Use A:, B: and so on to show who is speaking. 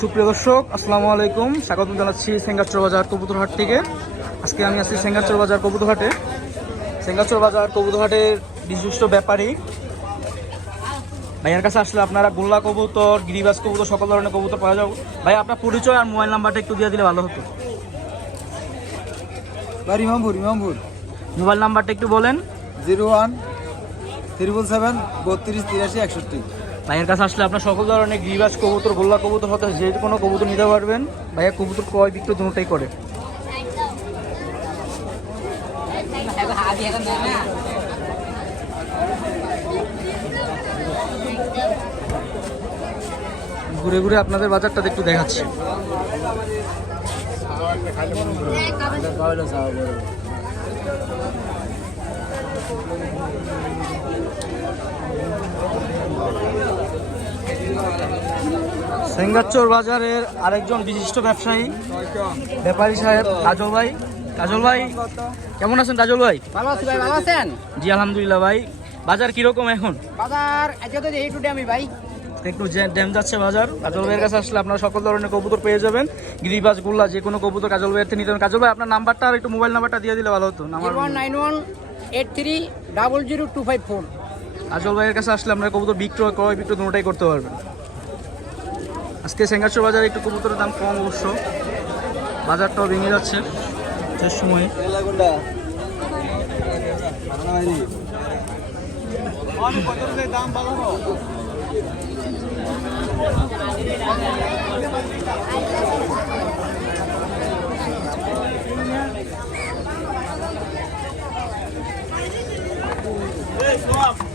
A: সুপ্রিয় দর্শক আসসালামু আলাইকুম। স্বাগত জানাচ্ছি সেঙ্গাচর বাজার কবুতরহাট থেকে। আজকে আমি আছি সেঙ্গাচর বাজার কবুতরহাটে। সেঙ্গাচর বাজার কবুতরহাটের বিশিষ্ট ব্যাপারী। ভাইয়ের কাছে আসলে আপনারা গোল্লা কবুতর গিরিবাস কবুতর সকল ধরনের কবুতর পাওয়া যাবে। ভাই আপনার পরিচয় আর মোবাইল নাম্বারটা একটু দিয়ে দিলে ভালো হতো।
B: ইমামপুর ইমামপুর
A: মোবাইল নাম্বারটা একটু বলেন।
B: জিরো ওয়ান ত্রিপল সেভেন বত্রিশ তিরাশি একষট্টি।
A: ভাইয়ের কাছে আসলে আপনার সকল ধরনের গিরিবাস কবুতর, গোল্লা কবুতর হতে যে কোনো কবুতর নিতে পারবেন। ভাইয়া কবুতর ক্রয় বিক্রয় দুটোই করে। ঘুরে ঘুরে আপনাদের বাজারটা একটু দেখাচ্ছি। সেঙ্গাচর বাজারের আরেকজন বিশিষ্ট ব্যবসায়ী ব্যাপারী সাহেব কাজল ভাই। কাজল ভাই কেমন আছেন কাজল ভাই?
C: ভালো আছি ভাই ভালো আছেন?
A: জি আলহামদুলিল্লাহ ভাই। বাজার কীরকম এখন?
C: বাজার আজকে তো এই টুডে আমি ভাই।
A: একটু ড্যাম যাচ্ছে বাজার কাজল ভাইয়ের কাছে আসলে আপনারা সকল ধরনের কবুতর পেয়ে যাবেন। গিরিবাজ গুল্লা যে কোনো কবুতর কাজল ভাইয়ের থেকে নিতে পারেন কাজল ভাই আপনার নাম্বারটা আর একটু মোবাইল নাম্বারটা দিয়ে দিলে ভালো হতো
C: number nine one eight three double zero two five four.
A: আজল ভাইয়ের কাছে আসলে আমরা কবুতর বিক্রয়, ক্রয় বিক্রয় দুটাই করতে পারবেন। আজকে সেঙ্গাচুর বাজারে একটু কবুতরের দাম কম অবশ্য। বাজারটাও ভেঙে যাচ্ছে শেষ সময়ে।
B: Stop!